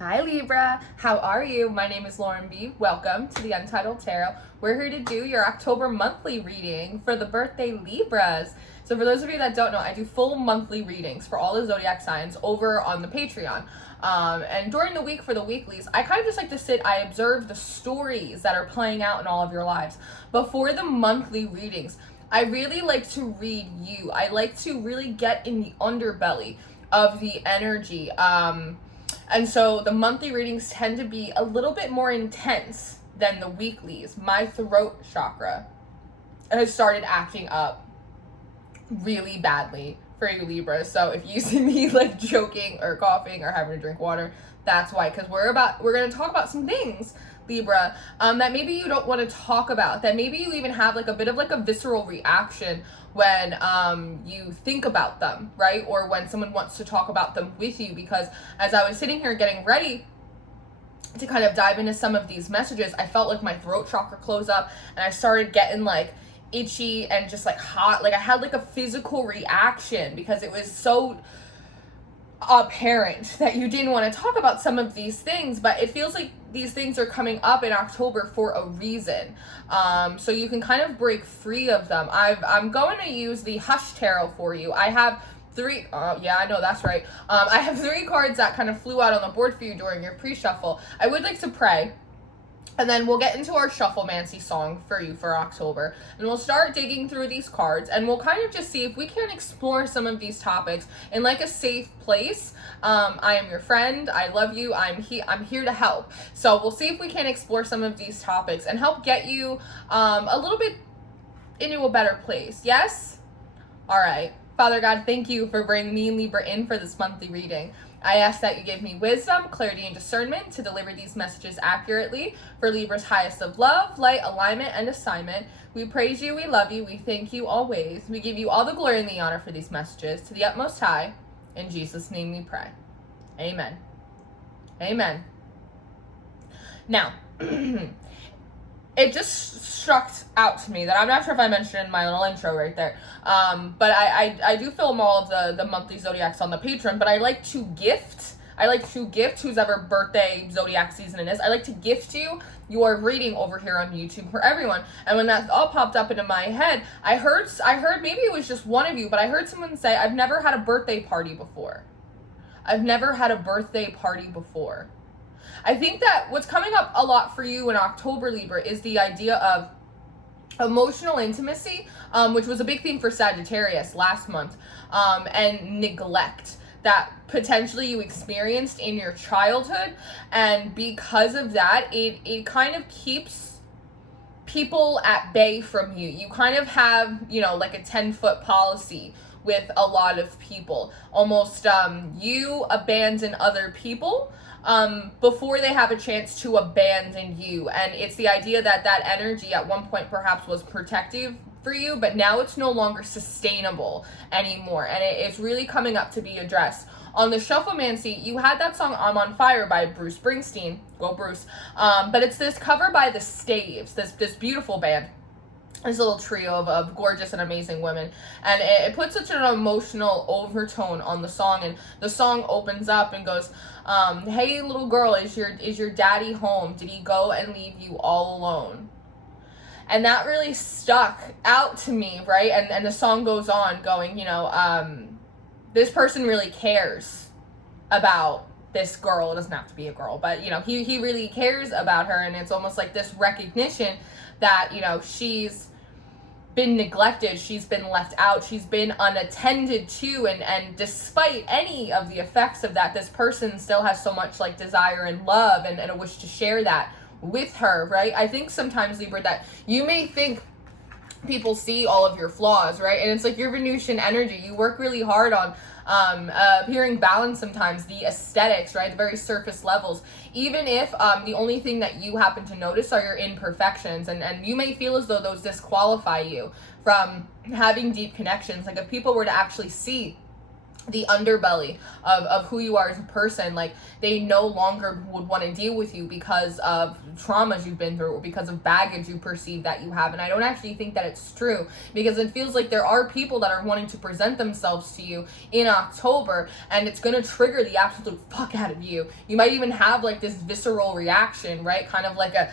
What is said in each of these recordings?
Hi Libra, how are you? My name is Lauren B. Welcome to the Untitled Tarot. We're here to do your October monthly reading for the birthday Libras. So for those of you that don't know, I do full monthly readings for all the zodiac signs over on the Patreon. And during the week for the weeklies, I kind of just like to sit, I observe the stories that are playing out in all of your lives. But for the monthly readings, I really like to read you. I like to really get in the underbelly of the energy. And so the monthly readings tend to be a little bit more intense than the weeklies. My throat chakra has started acting up really badly for you Libras. So if you see me like joking or coughing or having to drink water, that's why. Because we're going to talk about some things, Libra, that maybe you don't want to talk about, that maybe you even have like a bit of like a visceral reaction when you think about them, right? Or when someone wants to talk about them with you. Because as I was sitting here getting ready to kind of dive into some of these messages, I felt like my throat chakra close up and I started getting like itchy and just like hot. Like I had like a physical reaction because it was so apparent that you didn't want to talk about some of these things, but it feels like these things are coming up in October for a reason. So you can kind of break free of them. I'm going to use the Hush Tarot for you. I have three, yeah, I know, that's right. I have 3 cards that kind of flew out on the board for you during your pre-shuffle. I would like to pray, and then we'll get into our Shufflemancy song for you for October. And we'll start digging through these cards and we'll kind of just see if we can explore some of these topics in like a safe place. I am your friend. I love you. I'm here to help. So we'll see if we can explore some of these topics and help get you a little bit into a better place. Yes? All right. Father God, thank you for bringing me and Libra in for this monthly reading. I ask that you give me wisdom, clarity, and discernment to deliver these messages accurately for Libra's highest of love, light, alignment, and assignment. We praise you, we love you, we thank you always. We give you all the glory and the honor for these messages to the utmost high. In Jesus' name we pray. Amen. Amen. Now, it just struck out to me that I'm not sure if I mentioned in my little intro right there, but I do film all of the monthly zodiacs on the Patreon, but I like to gift whose ever birthday zodiac season it is. I like to gift you your reading over here on YouTube for everyone. And when that all popped up into my head, I heard maybe it was just one of you, but I heard someone say, I've never had a birthday party before. I've never had a birthday party before. I think that what's coming up a lot for you in October, Libra, is the idea of emotional intimacy, which was a big theme for Sagittarius last month, and neglect that potentially you experienced in your childhood. And because of that, it kind of keeps people at bay from you. You kind of have, like a 10-foot policy with a lot of people. Almost you abandon other people before they have a chance to abandon you. And it's the idea that energy at one point perhaps was protective for you, but now it's no longer sustainable anymore. And it's really coming up to be addressed. On the Shufflemancy, you had that song I'm on Fire by Bruce Springsteen. Go Bruce. But it's this cover by the Staves, this beautiful band. This little trio of gorgeous and amazing women, and it puts such an emotional overtone on the song. And the song opens up and goes, hey little girl, is your daddy home? Did he go and leave you all alone? And that really stuck out to me, right? And the song goes on going, this person really cares about this girl. It doesn't have to be a girl, but he really cares about her. And it's almost like this recognition that she's been neglected, she's been left out, she's been unattended to, and despite any of the effects of that, this person still has so much like desire and love and a wish to share that with her, right? I think sometimes, Libra, that you may think people see all of your flaws, right? And it's like your Venusian energy. You work really hard on appearing balanced sometimes, the aesthetics, right? The very surface levels. Even if the only thing that you happen to notice are your imperfections, and you may feel as though those disqualify you from having deep connections. Like if people were to actually see the underbelly of who you are as a person. Like, they no longer would want to deal with you because of traumas you've been through or because of baggage you perceive that you have. And I don't actually think that it's true, because it feels like there are people that are wanting to present themselves to you in October, and it's going to trigger the absolute fuck out of you. You might even have like this visceral reaction, right? Kind of like a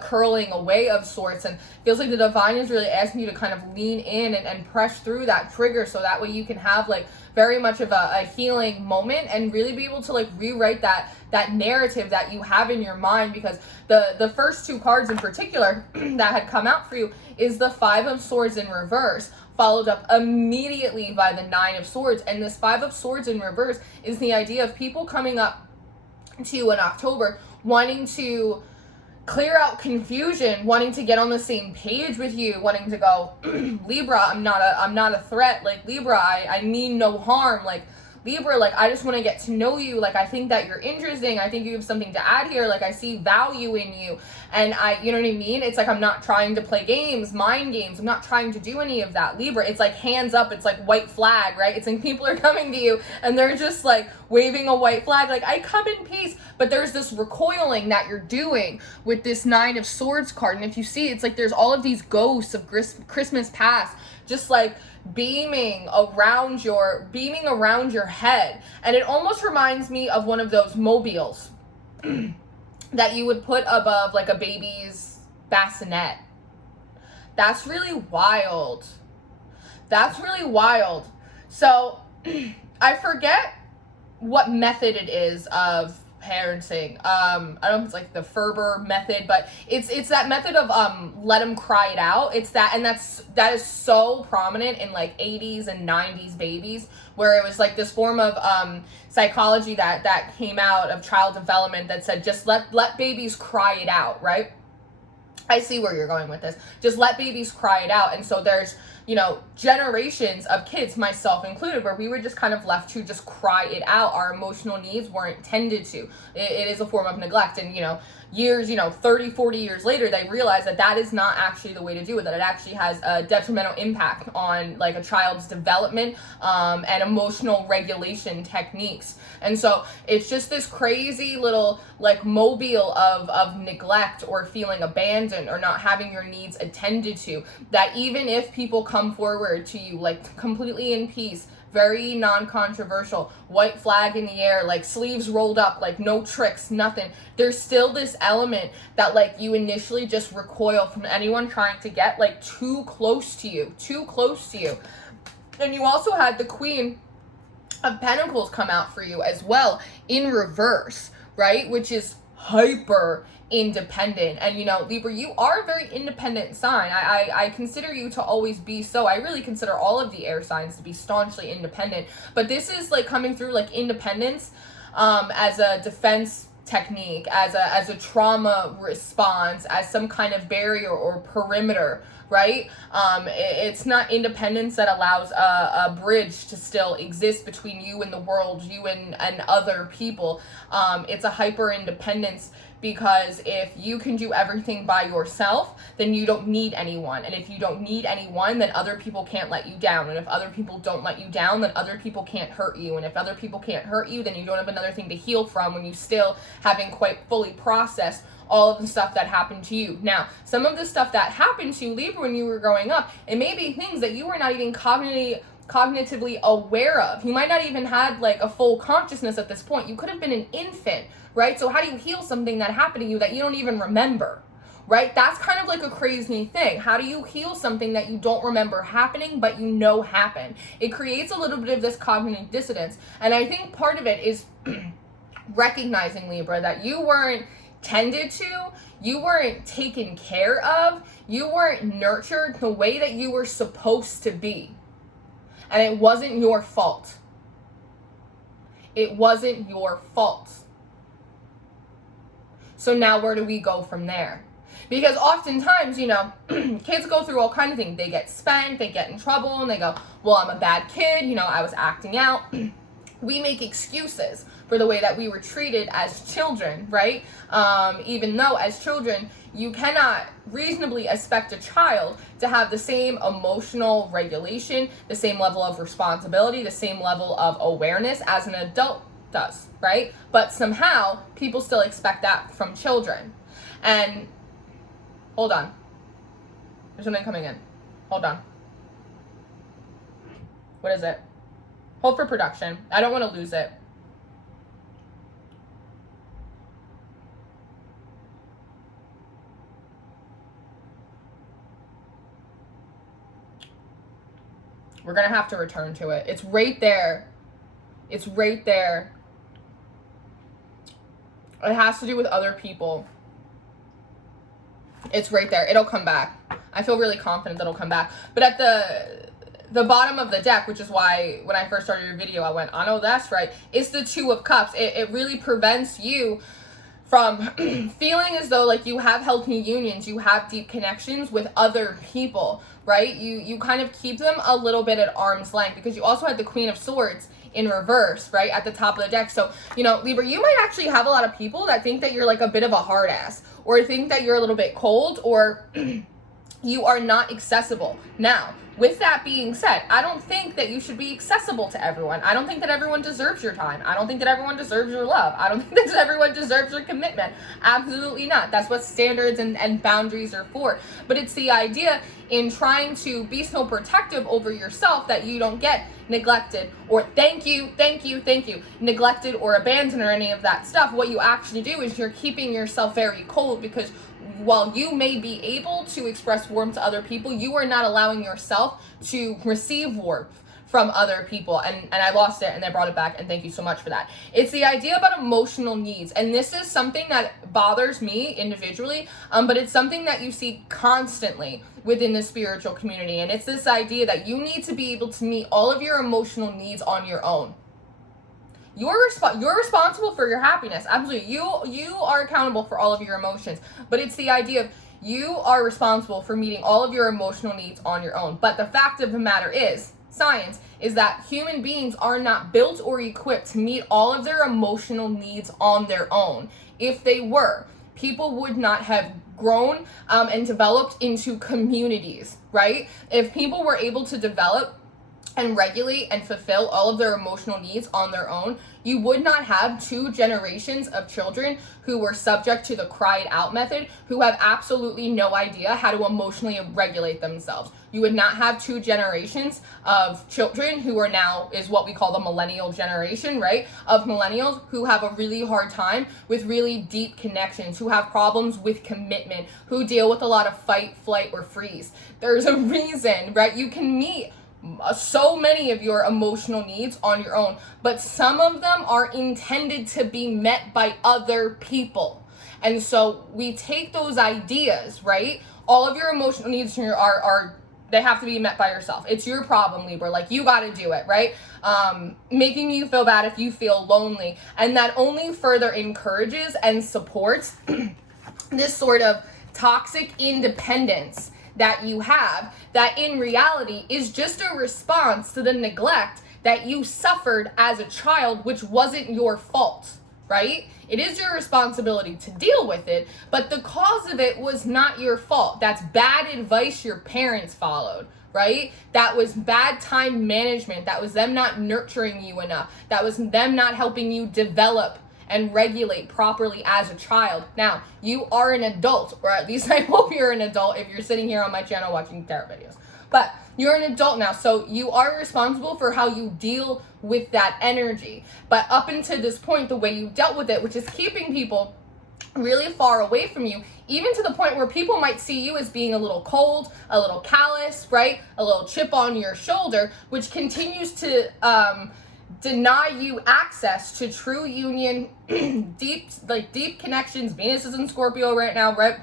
curling away of sorts, and feels like the divine is really asking you to kind of lean in and press through that trigger, so that way you can have like very much of a healing moment and really be able to like rewrite that narrative that you have in your mind. Because the first two cards in particular that had come out for you is the Five of Swords in reverse, followed up immediately by the Nine of Swords. And this Five of Swords in reverse is the idea of people coming up to you in October wanting to clear out confusion, wanting to get on the same page with you, wanting to go, Libra, I'm not a threat. Like, Libra, I mean no harm. Like, Libra, like, I just want to get to know you. Like, I think that you're interesting. I think you have something to add here. Like, I see value in you. And you know what I mean? It's like, I'm not trying to play games, mind games. I'm not trying to do any of that. Libra, it's like hands up. It's like white flag, right? It's like people are coming to you and they're just like waving a white flag. Like, I come in peace. But there's this recoiling that you're doing with this Nine of Swords card. And if you see, it's like there's all of these ghosts of Christmas past just like beaming around your head. And it almost reminds me of one of those mobiles that you would put above like a baby's bassinet. That's really wild. So I forget what method it is of parenting. I don't know if it's like the Ferber method, but it's that method of let them cry it out. It's that, and that is so prominent in like 80s and 90s babies, where it was like this form of psychology that came out of child development that said just let babies cry it out, right? I see where you're going with this. Just let babies cry it out. And so there's, you know, generations of kids, myself included, where we were just kind of left to just cry it out. Our emotional needs weren't tended to. It is a form of neglect. And, you know, years, 30, 40 years later, they realize that is not actually the way to do it, that it actually has a detrimental impact on like a child's development and emotional regulation techniques. And so it's just this crazy little like mobile of neglect or feeling abandoned or not having your needs attended to, that even if people come forward to you like completely in peace, very non-controversial, white flag in the air, like sleeves rolled up, like no tricks, nothing, there's still this element that like you initially just recoil from anyone trying to get like too close to you. And you also had the Queen of Pentacles come out for you as well in reverse, right? Which is hyper independent. And you know, Libra, you are a very independent sign. I consider you to always be so. I really consider all of the air signs to be staunchly independent, but this is like coming through like independence as a defense technique, as a trauma response, as some kind of barrier or perimeter, right? It's not independence that allows a bridge to still exist between you and the world, you and other people. It's a hyper independence, because if you can do everything by yourself, then you don't need anyone. And if you don't need anyone, then other people can't let you down. And if other people don't let you down, then other people can't hurt you. And if other people can't hurt you, then you don't have another thing to heal from when you still haven't quite fully processed all of the stuff that happened to you. Now, some of the stuff that happened to you, Libra, when you were growing up, it may be things that you were not even cognitively aware of. You might not even had like a full consciousness at this point. You could have been an infant, right? So how do you heal something that happened to you that you don't even remember, right? That's kind of like a crazy thing. How do you heal something that you don't remember happening, but you know happened? It creates a little bit of this cognitive dissonance. And I think part of it is recognizing, Libra, that you weren't tended to, you weren't taken care of, you weren't nurtured the way that you were supposed to be. And it wasn't your fault. It wasn't your fault. So now where do we go from there? Because oftentimes, you know, kids go through all kinds of things. They get spanked, they get in trouble, and they go, well, I'm a bad kid, you know, I was acting out. we make excuses for the way that we were treated as children, right? Even though as children, you cannot reasonably expect a child to have the same emotional regulation, the same level of responsibility, the same level of awareness as an adult does, right? But somehow people still expect that from children. And hold on, there's something coming in. Hold on. What is it? Hold for production. I don't want to lose it. We're going to have to return to it. It's right there. It's right there. It has to do with other people. It's right there. It'll come back. I feel really confident that it'll come back. But at the bottom of the deck, which is why when I first started your video, I went, I know that's right, it's the Two of Cups. It really prevents you from feeling as though like you have healthy unions, you have deep connections with other people, right? You kind of keep them a little bit at arm's length, because you also had the Queen of Swords in reverse, right, at the top of the deck. So, you know, Libra, you might actually have a lot of people that think that you're like a bit of a hard ass, or think that you're a little bit cold, or you are not accessible. Now, with that being said, I don't think that you should be accessible to everyone. I don't think that everyone deserves your time. I don't think that everyone deserves your love. I don't think that everyone deserves your commitment. Absolutely not. That's what standards and boundaries are for. But it's the idea in trying to be so protective over yourself that you don't get neglected or thank you, neglected or abandoned or any of that stuff. What you actually do is you're keeping yourself very cold, because while you may be able to express warmth to other people, you are not allowing yourself to receive warmth from other people. And I lost it and I brought it back, and thank you so much for that. It's the idea about emotional needs. And this is something that bothers me individually, but it's something that you see constantly within the spiritual community. And it's this idea that you need to be able to meet all of your emotional needs on your own. You're responsible for your happiness. Absolutely. You are accountable for all of your emotions. But it's the idea of you are responsible for meeting all of your emotional needs on your own. But the fact of the matter is, science, is that human beings are not built or equipped to meet all of their emotional needs on their own. If they were, people would not have grown and developed into communities, right? If people were able to develop and regulate and fulfill all of their emotional needs on their own, you would not have 2 generations of children who were subject to the cry it out method, who have absolutely no idea how to emotionally regulate themselves. You would not have 2 generations of children who are now, is what we call the millennial generation, right? Of millennials who have a really hard time with really deep connections, who have problems with commitment, who deal with a lot of fight, flight, or freeze. There's a reason, right? You can meet so many of your emotional needs on your own, but some of them are intended to be met by other people. And so we take those ideas, right? All of your emotional needs are they have to be met by yourself. It's your problem, Libra. Like, you got to do it, right? Making you feel bad if you feel lonely. And that only further encourages and supports this sort of toxic independence that you have, that in reality is just a response to the neglect that you suffered as a child, which wasn't your fault, right? It is your responsibility to deal with it, but the cause of it was not your fault. That's bad advice your parents followed, right? That was bad time management. That was them not nurturing you enough. That was them not helping you develop and regulate properly as a child. Now, you are an adult, or at least I hope you're an adult if you're sitting here on my channel watching tarot videos. But you're an adult now, so you are responsible for how you deal with that energy. But up until this point, the way you dealt with it, which is keeping people really far away from you, even to the point where people might see you as being a little cold, a little callous, right? A little chip on your shoulder, which continues to deny you access to true union, deep connections. Venus is in Scorpio right now, right?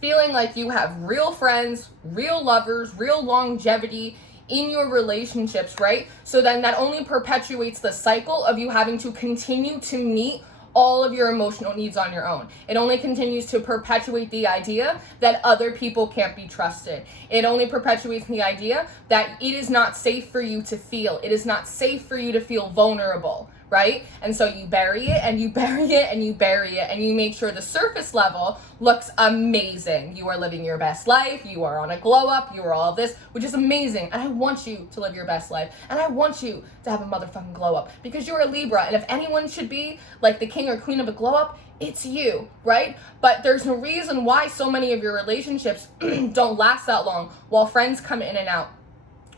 Feeling like you have real friends, real lovers, real longevity in your relationships, right? So then that only perpetuates the cycle of you having to continue to meet all of your emotional needs on your own. It only continues to perpetuate the idea that other people can't be trusted. It only perpetuates the idea that it is not safe for you to feel. It is not safe for you to feel vulnerable, right? And so you bury it and you bury it and you bury it and you make sure the surface level looks amazing. You are living your best life. You are on a glow up. You are all of this, which is amazing. And I want you to live your best life. And I want you to have a motherfucking glow up because you're a Libra. And if anyone should be like the king or queen of a glow up, it's you, right? But there's no reason why so many of your relationships don't last that long while friends come in and out,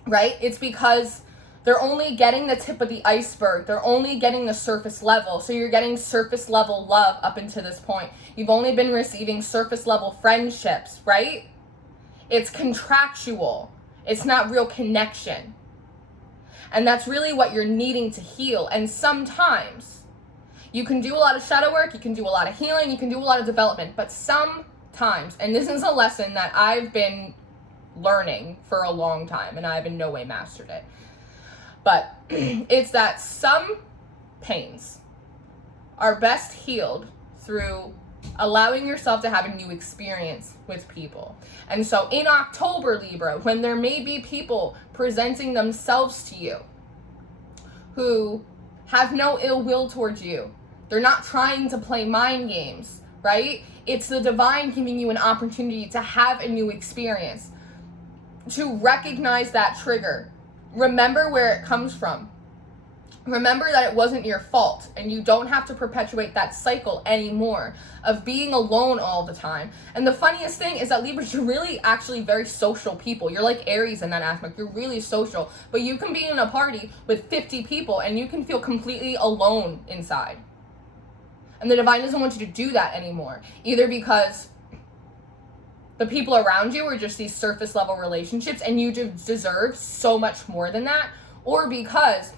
right? It's because they're only getting the tip of the iceberg. They're only getting the surface level. So you're getting surface level love up until this point. You've only been receiving surface level friendships, right? It's contractual. It's not real connection. And that's really what you're needing to heal. And sometimes you can do a lot of shadow work. You can do a lot of healing. You can do a lot of development. But sometimes, and this is a lesson that I've been learning for a long time, and I've in no way mastered it. But it's that some pains are best healed through allowing yourself to have a new experience with people. And so in October, Libra, when there may be people presenting themselves to you who have no ill will towards you, they're not trying to play mind games, right? It's the divine giving you an opportunity to have a new experience, to recognize that trigger. Remember where it comes from. Remember that it wasn't your fault, and you don't have to perpetuate that cycle anymore of being alone all the time. And the funniest thing is that Libras, you're really actually very social people. You're like Aries in that aspect. You're really social, but you can be in a party with 50 people and you can feel completely alone inside. And the divine doesn't want you to do that anymore, either because the people around you are just these surface level relationships and you deserve so much more than that, or because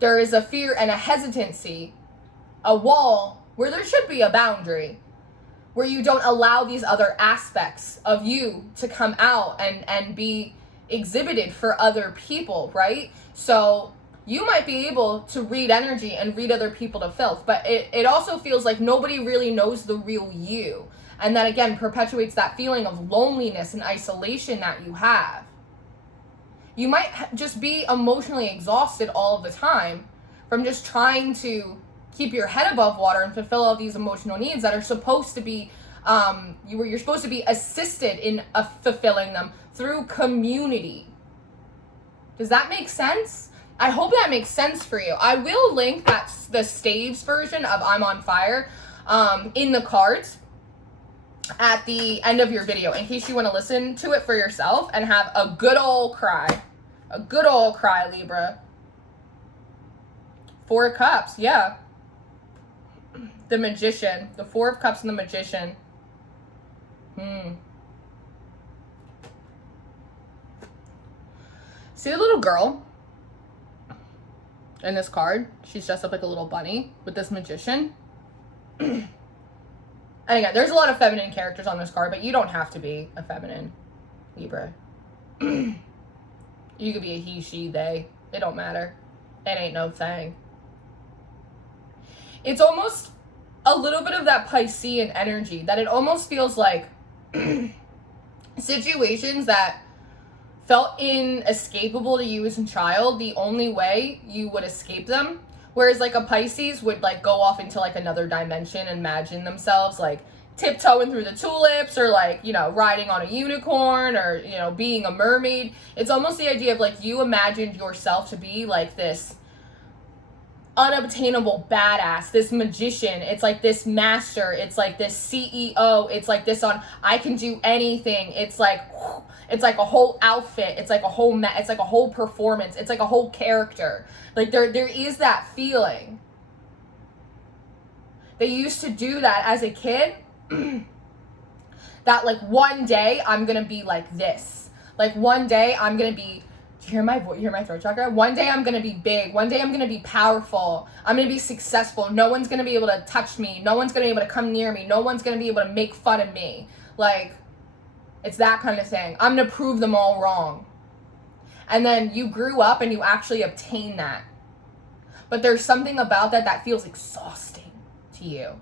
there is a fear and a hesitancy, a wall where there should be a boundary, where you don't allow these other aspects of you to come out and be exhibited for other people, right? So you might be able to read energy and read other people to filth, but it also feels like nobody really knows the real you. And that, again, perpetuates that feeling of loneliness and isolation that you have. You might just be emotionally exhausted all of the time from just trying to keep your head above water and fulfill all these emotional needs that are supposed to be, you're supposed to be assisted in fulfilling them through community. Does that make sense? I hope that makes sense for you. I will link the Staves version of I'm on Fire in the cards at the end of your video, in case you want to listen to it for yourself and have a good old cry. A good old cry, Libra. 4 of Cups, yeah. The Magician. The 4 of Cups and the Magician. See the little girl in this card? She's dressed up like a little bunny with this magician. And again, there's a lot of feminine characters on this card, but you don't have to be a feminine, Libra. You could be a he, she, they. It don't matter. It ain't no thing. It's almost a little bit of that Piscean energy, that it almost feels like situations that felt inescapable to you as a child, the only way you would escape them. Whereas like a Pisces would like go off into like another dimension, imagine themselves like tiptoeing through the tulips, or like, you know, riding on a unicorn, or, you know, being a mermaid. It's almost the idea of like you imagined yourself to be like this unobtainable badass, this magician. It's like this master. It's like this CEO. It's like this I can do anything. It's like a whole outfit. It's like a whole it's like a whole performance. It's like a whole character. Like there is that feeling. They used to do that as a kid. That like one day I'm gonna be like this. Like one day I'm gonna be. Do you hear my voice? You hear my throat chakra? One day I'm gonna be big. One day I'm gonna be powerful. I'm gonna be successful. No one's gonna be able to touch me. No one's gonna be able to come near me. No one's gonna be able to make fun of me. Like, it's that kind of thing. I'm gonna prove them all wrong. And then you grew up and you actually obtained that. But there's something about that feels exhausting. to you.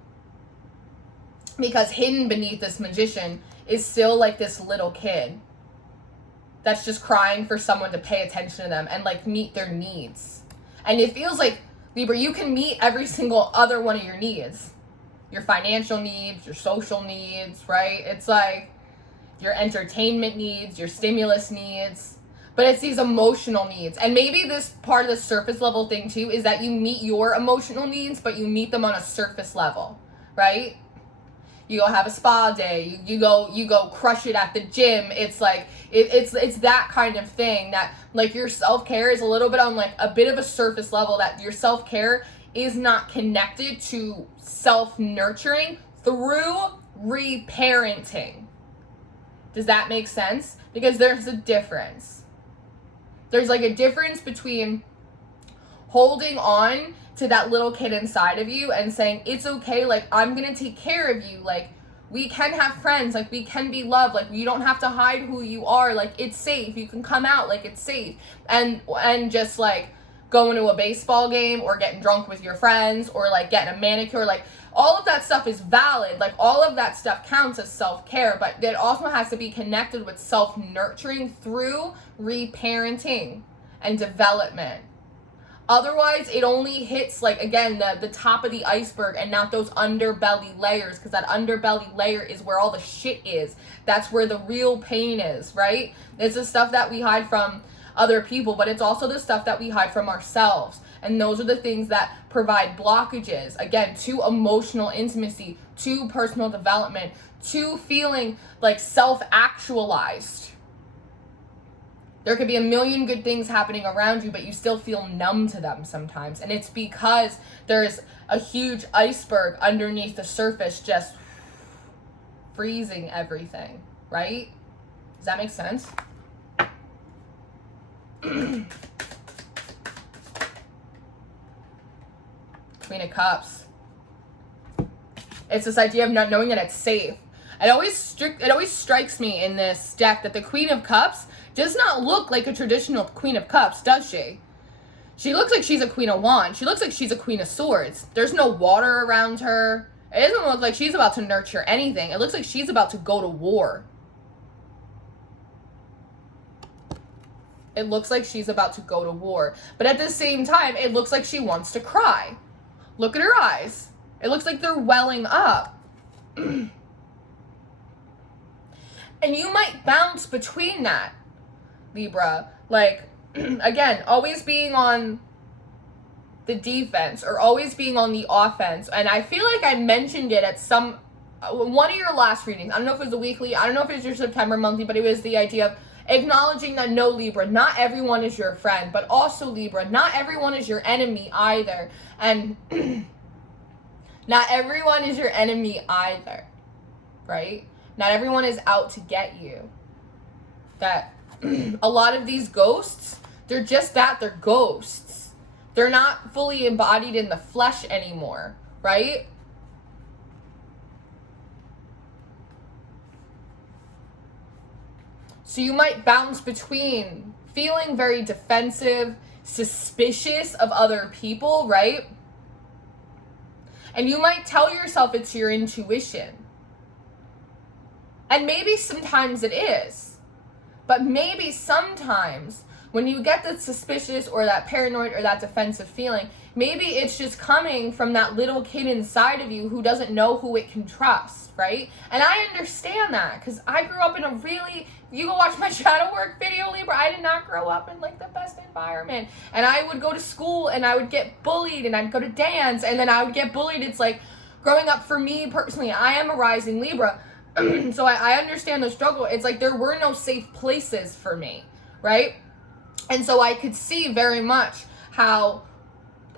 Because hidden beneath this magician is still like this little kid that's just crying for someone to pay attention to them and like meet their needs. And it feels like, Libra, you can meet every single other one of your needs. Your financial needs, your social needs, right? It's like your entertainment needs, your stimulus needs. But it's these emotional needs. And maybe this part of the surface level thing too is that you meet your emotional needs, but you meet them on a surface level, right? You go have a spa day, you go crush it at the gym. It's like it's that kind of thing, that like your self-care is a little bit on like a bit of a surface level, that your self-care is not connected to self-nurturing through reparenting. Does that make sense? Because there's a difference. There's like a difference between holding on to that little kid inside of you and saying, it's okay, like, I'm gonna take care of you, like, we can have friends, like, we can be loved, like, you don't have to hide who you are, like, it's safe, you can come out, like, it's safe, and just, like, going to a baseball game, or getting drunk with your friends, or, like, getting a manicure, like, all of that stuff is valid, like, all of that stuff counts as self-care, but it also has to be connected with self-nurturing through reparenting and development. Otherwise, it only hits, like, again, the top of the iceberg and not those underbelly layers, because that underbelly layer is where all the shit is. That's where the real pain is, right? It's the stuff that we hide from other people, but it's also the stuff that we hide from ourselves. And those are the things that provide blockages, again, to emotional intimacy, to personal development, to feeling, like, self-actualized. There could be a million good things happening around you, but you still feel numb to them sometimes. And it's because there's a huge iceberg underneath the surface just freezing everything, right? Does that make sense? Queen of Cups. It's this idea of not knowing that it's safe. It always strikes me in this deck that the Queen of Cups does not look like a traditional Queen of Cups, does she? She looks like she's a Queen of Wands. She looks like she's a Queen of Swords. There's no water around her. It doesn't look like she's about to nurture anything. It looks like she's about to go to war. It looks like she's about to go to war. But at the same time, it looks like she wants to cry. Look at her eyes. It looks like they're welling up. And you might bounce between that, Libra. Like, again, always being on the defense or always being on the offense. And I feel like I mentioned it at one of your last readings. I don't know if it was a weekly, I don't know if it was your September monthly, but it was the idea of acknowledging that no, Libra, not everyone is your friend, but also, Libra, not everyone is your enemy either. And not everyone is your enemy either, right? Not everyone is out to get you. That a lot of these ghosts, they're just that, they're ghosts. They're not fully embodied in the flesh anymore, right? So you might bounce between feeling very defensive, suspicious of other people, right? And you might tell yourself it's your intuition. And maybe sometimes it is. But maybe sometimes when you get that suspicious or that paranoid or that defensive feeling, maybe it's just coming from that little kid inside of you who doesn't know who it can trust, right? And I understand that because I grew up in a really, you go watch my shadow work video, Libra, I did not grow up in like the best environment. And I would go to school and I would get bullied and I'd go to dance and then I would get bullied. It's like growing up for me personally, I am a rising Libra. So I understand the struggle. It's like there were no safe places for me, right? And so I could see very much how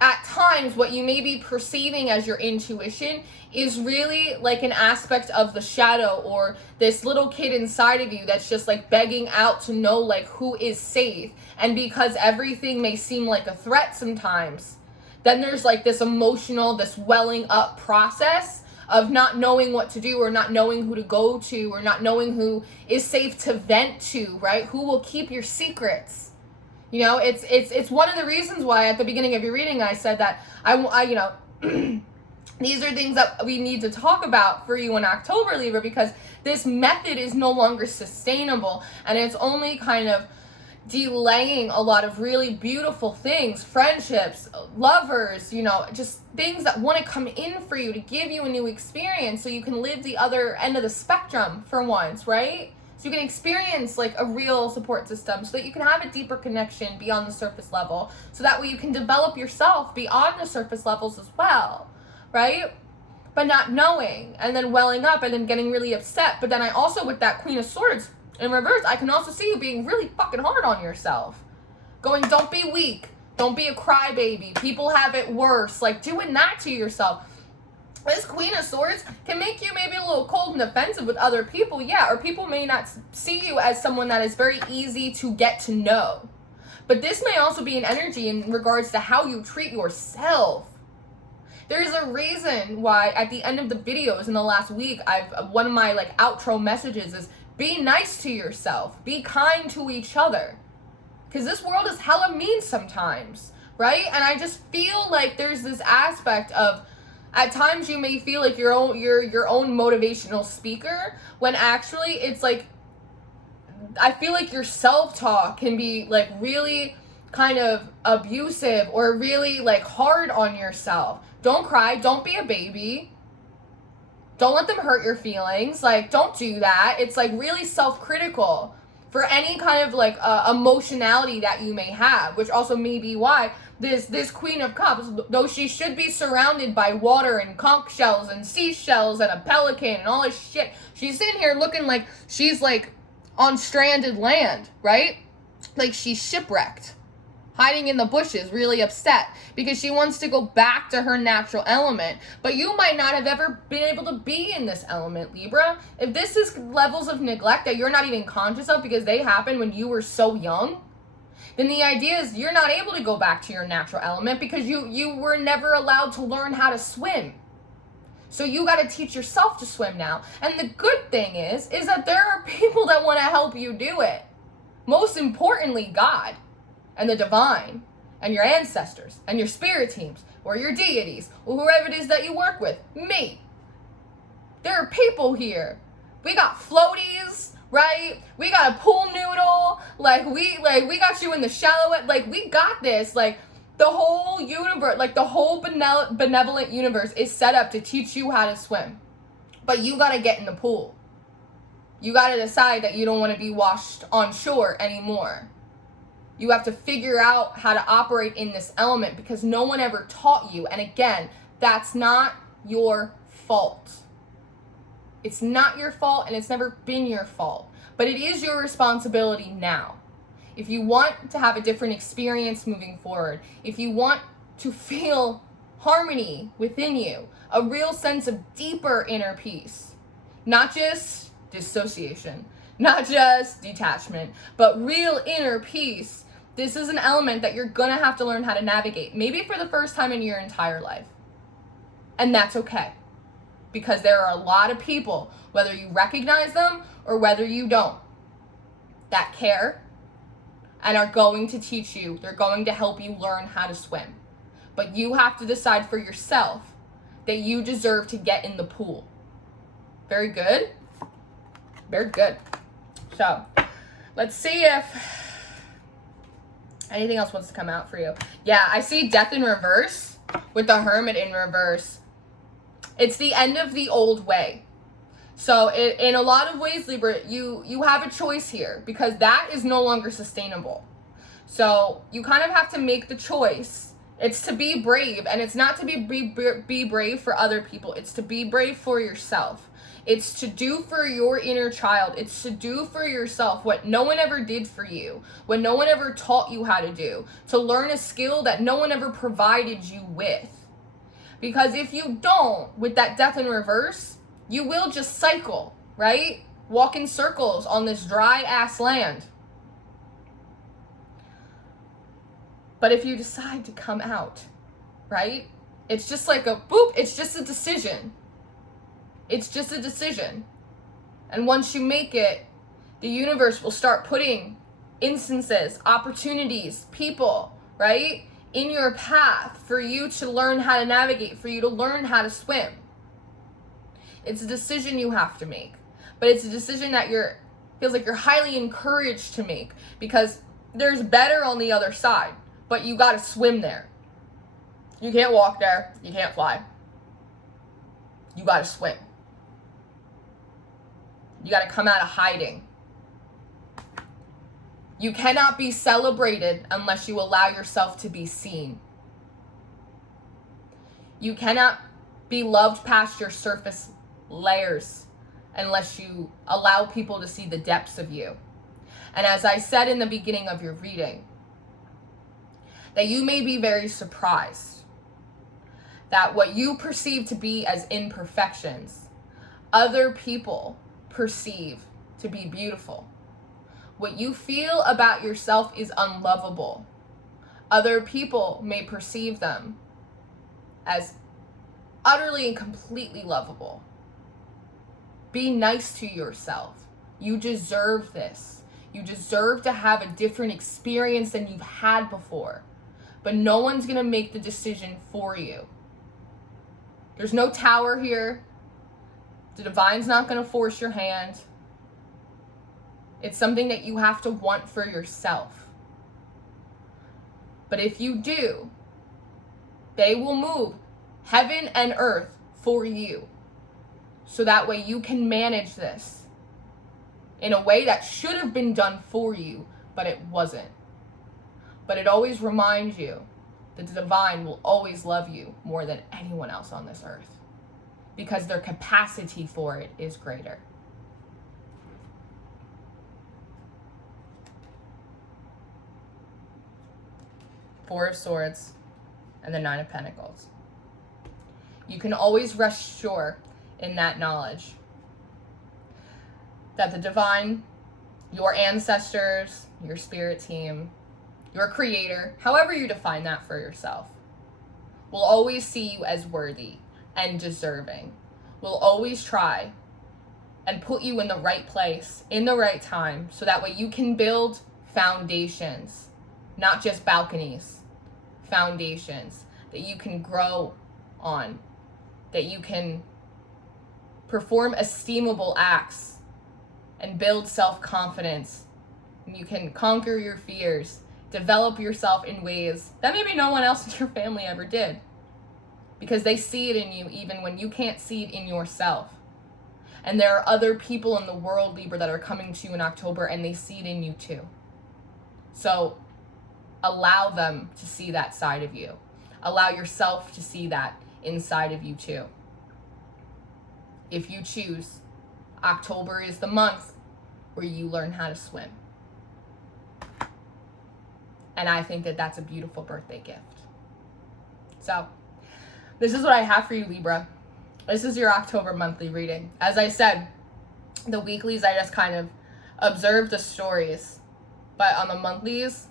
at times what you may be perceiving as your intuition is really like an aspect of the shadow or this little kid inside of you that's just like begging out to know like who is safe. And because everything may seem like a threat sometimes, then there's like this emotional, this welling up process of not knowing what to do or not knowing who to go to or not knowing who is safe to vent to, right? Who will keep your secrets. You know, it's one of the reasons why at the beginning of your reading I said that I you know, these are things that we need to talk about for you in October, Libra, because this method is no longer sustainable, and it's only kind of delaying a lot of really beautiful things, friendships, lovers, you know, just things that want to come in for you to give you a new experience so you can live the other end of the spectrum for once, right? So you can experience like a real support system, so that you can have a deeper connection beyond the surface level, so that way you can develop yourself beyond the surface levels as well, right? But not knowing, and then welling up, and then getting really upset. But then I also, with that Queen of Swords in reverse, I can also see you being really fucking hard on yourself. Going, don't be weak. Don't be a crybaby. People have it worse. Like, doing that to yourself. This Queen of Swords can make you maybe a little cold and offensive with other people, yeah, or people may not see you as someone that is very easy to get to know. But this may also be an energy in regards to how you treat yourself. There's a reason why at the end of the videos in the last week, one of my like outro messages is be nice to yourself, be kind to each other. Because this world is hella mean sometimes, right? And I just feel like there's this aspect of, at times you may feel like your own motivational speaker, when actually it's like, I feel like your self-talk can be like really kind of abusive or really like hard on yourself. Don't cry, don't be a baby. Don't let them hurt your feelings. Like, don't do that. It's like really self-critical for any kind of like emotionality that you may have, which also may be why this Queen of Cups, though she should be surrounded by water and conch shells and seashells and a pelican and all this shit, she's sitting here looking like she's like on stranded land, right? Like she's shipwrecked, hiding in the bushes, really upset because she wants to go back to her natural element. But you might not have ever been able to be in this element, Libra. If this is levels of neglect that you're not even conscious of because they happened when you were so young, then the idea is you're not able to go back to your natural element because you were never allowed to learn how to swim. So you got to teach yourself to swim now. And the good thing is that there are people that want to help you do it. Most importantly, God and the divine and your ancestors and your spirit teams or your deities or whoever it is that you work with. Me. There are people here. We got floaties, right? We got a pool noodle. Like we got you in the shallow end. Like we got this. Like the whole universe, like the whole benevolent universe is set up to teach you how to swim. But you got to get in the pool. You got to decide that you don't want to be washed on shore anymore. You have to figure out how to operate in this element because no one ever taught you. And again, that's not your fault. It's not your fault, and it's never been your fault. But it is your responsibility now. If you want to have a different experience moving forward, if you want to feel harmony within you, a real sense of deeper inner peace, not just dissociation, not just detachment, but real inner peace, this is an element that you're gonna have to learn how to navigate, maybe for the first time in your entire life. And that's okay. Because there are a lot of people, whether you recognize them or whether you don't, that care and are going to teach you. They're going to help you learn how to swim. But you have to decide for yourself that you deserve to get in the pool. Very good? Very good. So, let's see if anything else wants to come out for you. Yeah, I see Death in reverse with the Hermit in reverse. It's the end of the old way. So in a lot of ways, Libra, you have a choice here because that is no longer sustainable. So you kind of have to make the choice. It's to be brave, and it's not to be brave for other people. It's to be brave for yourself. It's to do for your inner child. It's to do for yourself what no one ever did for you, what no one ever taught you how to do, to learn a skill that no one ever provided you with. Because if you don't, with that Death in reverse, you will just cycle, right? Walk in circles on this dry ass land. But if you decide to come out, right? It's just like a boop, it's just a decision. It's just a decision. And once you make it, the universe will start putting instances, opportunities, people, right, in your path for you to learn how to navigate, for you to learn how to swim. It's a decision you have to make, but it's a decision that feels like you're highly encouraged to make, because there's better on the other side, but you got to swim there. You can't walk there. You can't fly. You got to swim. You got to come out of hiding. You cannot be celebrated unless you allow yourself to be seen. You cannot be loved past your surface layers unless you allow people to see the depths of you. And as I said in the beginning of your reading, that you may be very surprised that what you perceive to be as imperfections, other people perceive to be beautiful. What you feel about yourself is unlovable. Other people may perceive them as utterly and completely lovable. Be nice to yourself. You deserve this. You deserve to have a different experience than you've had before. But no one's going to make the decision for you. There's no tower here. The divine's not going to force your hand. It's something that you have to want for yourself. But if you do, they will move heaven and earth for you. So that way you can manage this in a way that should have been done for you, but it wasn't. But it always reminds you that the divine will always love you more than anyone else on this earth, because their capacity for it is greater. Four of Swords and the Nine of Pentacles. You can always rest sure in that knowledge that the divine, your ancestors, your spirit team, your creator, however you define that for yourself, will always see you as worthy and deserving. Will always try and put you in the right place, in the right time, so that way you can build foundations, not just balconies, foundations that you can grow on, that you can perform esteemable acts and build self-confidence. You can conquer your fears, develop yourself in ways that maybe no one else in your family ever did, because they see it in you even when you can't see it in yourself. And there are other people in the world, Libra, that are coming to you in October, and they see it in you too. So allow them to see that side of you. Allow yourself to see that inside of you too. If you choose, October is the month where you learn how to swim. And I think that that's a beautiful birthday gift. So, this is what I have for you, Libra. This is your October monthly reading. As I said, the weeklies, I just kind of observe the stories. But on the monthlies,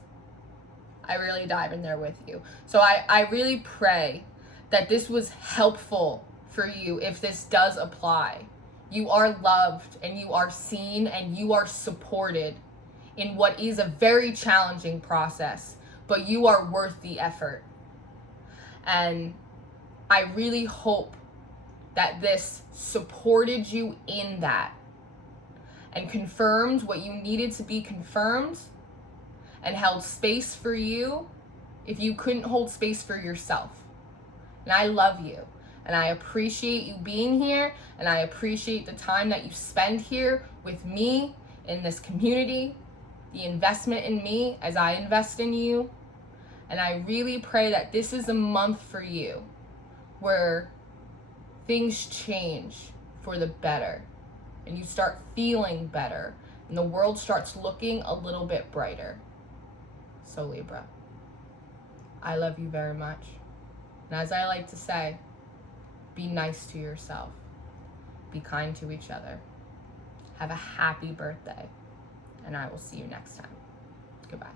I really dive in there with you. So I really pray that this was helpful for you if this does apply. You are loved and you are seen and you are supported in what is a very challenging process, but you are worth the effort. And I really hope that this supported you in that and confirmed what you needed to be confirmed and held space for you if you couldn't hold space for yourself. And I love you. And I appreciate you being here. And I appreciate the time that you spend here with me in this community, the investment in me as I invest in you. And I really pray that this is a month for you where things change for the better and you start feeling better and the world starts looking a little bit brighter. So Libra, I love you very much. And as I like to say, be nice to yourself. Be kind to each other. Have a happy birthday. And I will see you next time. Goodbye.